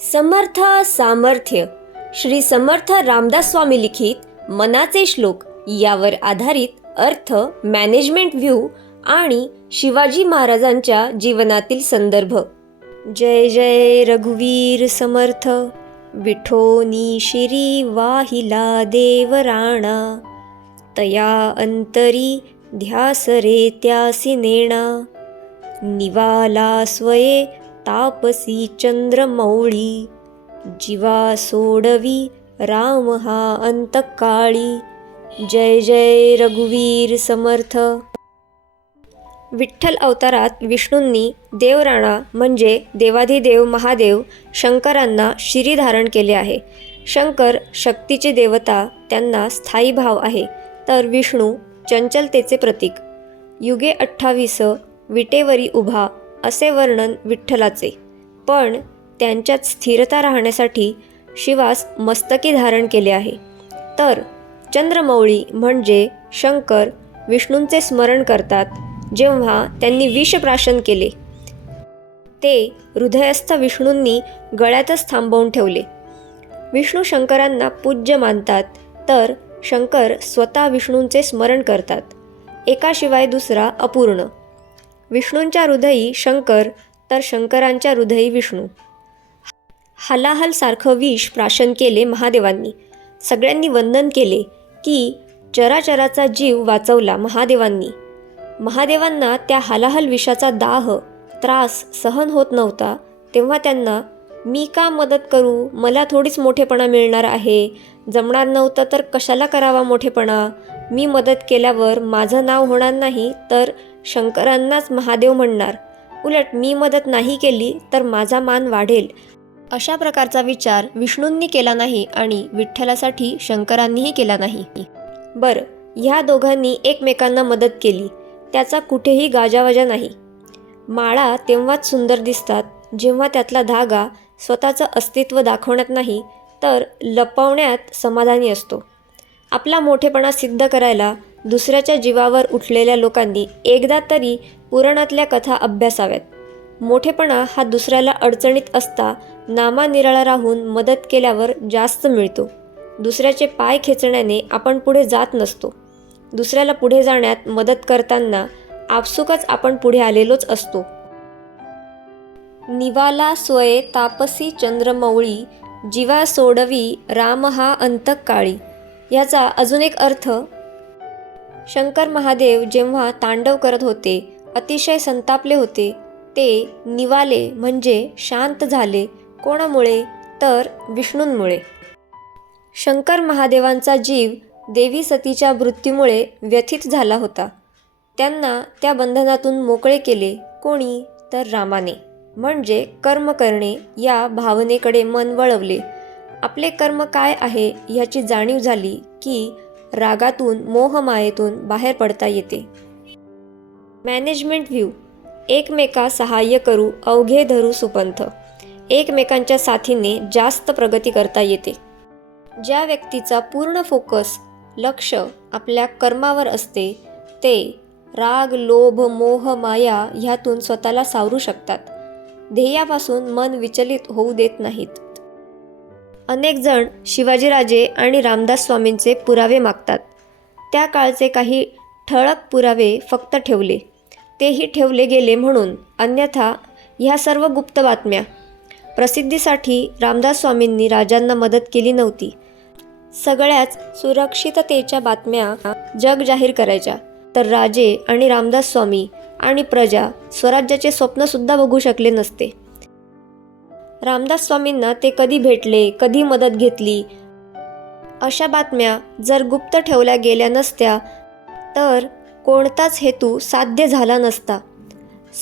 समर्थ सामर्थ्य श्री समर्थ रामदास स्वामी लिखित मनाचे श्लोक यावर आधारित अर्थ मॅनेजमेंट व्ह्यू आणि शिवाजी महाराजांच्या जीवनातील संदर्भ. जय जय रघुवीर समर्थ. विठोनी शिरी वाहिला देवराणा, तया अंतरी ध्यास रे त्यासी नेणा. निवाला स्वये तापसी चंद्रमौळी, जीवा सोडवी राम हा अंतकाळी. जय जय रघुवीर समर्थ. विठ्ठल अवतारात विष्णूंनी देवराणा म्हणजे देवाधिदेव महादेव शंकरांना शिरी धारण केले आहे. शंकर शक्तीची देवता, त्यांना स्थायी भाव आहे, तर विष्णू चंचलतेचे प्रतीक. युगे 28 विटेवरी उभा असे वर्णन विठ्ठलाचे, पण त्यांच्यात स्थिरता राहण्यासाठी शिवास मस्तकी धारण केले आहे. तर चंद्रमौळी म्हणजे शंकर विष्णूंचे स्मरण करतात जेव्हा त्यांनी विषप्राशन केले. ते हृदयस्थ विष्णूंनी गळ्यातच थांबवून ठेवले. विष्णू शंकरांना पूज्य मानतात, तर शंकर स्वतः विष्णूंचे स्मरण करतात. एकाशिवाय दुसरा अपूर्ण. विष्णूंच्या हृदयी शंकर, तर शंकरांच्या हृदयी विष्णू. हलाहलसारखं विष प्राशन केले महादेवांनी. सगळ्यांनी वंदन केले की चराचराचा जीव वाचवला महादेवांनी. महादेवांना त्या हलाहल विषाचा दाह त्रास सहन होत नव्हता, तेव्हा त्यांना मी का मदत करू, मला थोडीच मोठेपणा मिळणार आहे, जमणार नव्हतं तर कशाला करावा मोठेपणा, मी मदत केल्यावर माझं नाव होणार नाही तर शंकरांनाच महादेव म्हणणार, उलट मी मदत नाही केली तर माझा मान वाढेल. अशा प्रकारचा विचार विष्णूंनी केला नाही आणि विठ्ठलासाठी शंकरांनीही केला नाही. बरं, ह्या दोघांनी एकमेकांना मदत केली, त्याचा कुठेही गाजावाजा नाही. माळा तेव्हाच सुंदर दिसतात जेव्हा त्यातला धागा स्वतःचं अस्तित्व दाखवण्यात नाही तर लपवण्यात समाधानी असतो. आपला मोठेपणा सिद्ध करायला दुसऱ्याच्या जीवावर उठलेल्या लोकांनी एकदा तरी पुराणातल्या कथा अभ्यासाव्यात. मोठेपणा हा दुसऱ्याला अडचणीत असता नामानिराळा राहून मदत केल्यावर जास्त मिळतो. दुसऱ्याचे पाय खेचण्याने आपण पुढे जात नसतो. दुसऱ्याला पुढे जाण्यात मदत करताना आपसुकच आपण पुढे आलेलोच असतो. निवाला स्वये तापसी चंद्रमौळी, जीवा सोडवी राम हा अंतकाळी. याचा अजून एक अर्थ, शंकर महादेव जेव्हा तांडव करत होते, अतिशय संतापले होते, ते निवाले म्हणजे शांत झाले. कोणामुळे, तर विष्णूंमुळे. शंकर महादेवांचा जीव देवी सतीच्या मृत्यूमुळे व्यथित झाला होता. त्यांना त्या बंधनातून मोकळे केले. कोणी, तर रामाने. म्हणजे कर्म करणे या भावनेकडे मन वळवले. आपले कर्म काय आहे ह्याची जाणीव झाली की रागातून मोहमायेतून बाहेर पडता येते. Management view. एकमेका सहाय्य करू अवघे धरू सुपंथ. एकमेकांच्या साथीने जास्त प्रगती करता येते. ज्या व्यक्तीचा पूर्ण फोकस लक्ष आपल्या कर्मावर असते, ते राग लोभ मोह माया ह्यातून स्वतःला सावरू शकतात. ध्येयापासून मन विचलित होऊ देत नाहीत. अनेक जण शिवाजीराजे आणि रामदास स्वामींचे पुरावे मागतात. त्या काळचे काही ठळक पुरावे फक्त ठेवले, तेही ठेवले गेले म्हणून, अन्यथा ह्या सर्व गुप्त बातम्या. प्रसिद्धीसाठी रामदास स्वामींनी राजांना मदत केली नव्हती. सगळ्याच सुरक्षिततेच्या बातम्या जग जाहीर करायच्या, तर राजे आणि रामदास स्वामी आणि प्रजा स्वराज्याचे स्वप्नसुद्धा बघू शकले नसते. रामदास स्वामींना ते कधी भेटले, कधी मदत घेतली, अशा बातम्या जर गुप्त ठेवल्या गेल्या नसत्या तर कोणताच हेतू साध्य झाला नसता.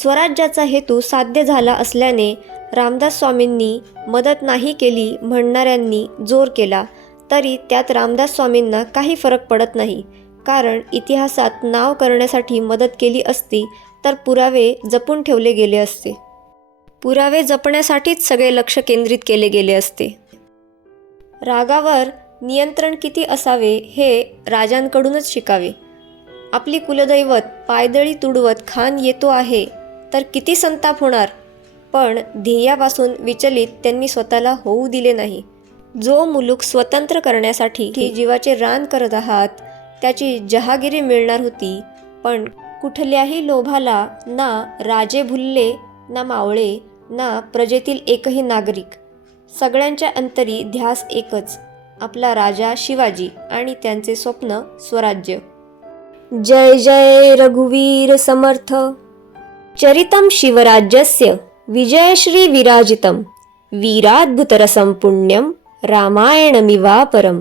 स्वराज्याचा हेतू साध्य झाला असल्याने रामदास स्वामींनी मदत नाही केली म्हणणाऱ्यांनी जोर केला तरी त्यात रामदास स्वामींना काही फरक पडत नाही. कारण इतिहासात नाव करण्यासाठी मदत केली असती तर पुरावे जपून ठेवले गेले असते. पुरावे जपण्यासाठीच सगळे लक्ष केंद्रित केले गेले असते. रागावर नियंत्रण किती असावे हे राजांकडूनच शिकावे. आपली कुलदैवत पायदळी तुडवत खान येतो आहे तर किती संताप होणार, पण ध्येयापासून विचलित त्यांनी स्वतःला होऊ दिले नाही. जो मुलूक स्वतंत्र करण्यासाठी जीवाचे रान करत आहात, त्याची जहागिरी मिळणार होती, पण कुठल्याही लोभाला ना राजे भुलले, ना मावळे, ना प्रजेतील एकही नागरिक. सगळ्यांच्या अंतरी ध्यास एकच, आपला राजा शिवाजी आणि त्यांचे स्वप्न स्वराज्य. जय जय रघुवीर समर्थ. चरितं शिवराज्यस्य विजयश्री विराजितं वीराद्भुतरसं पुण्यं रामायणमिवापरम्.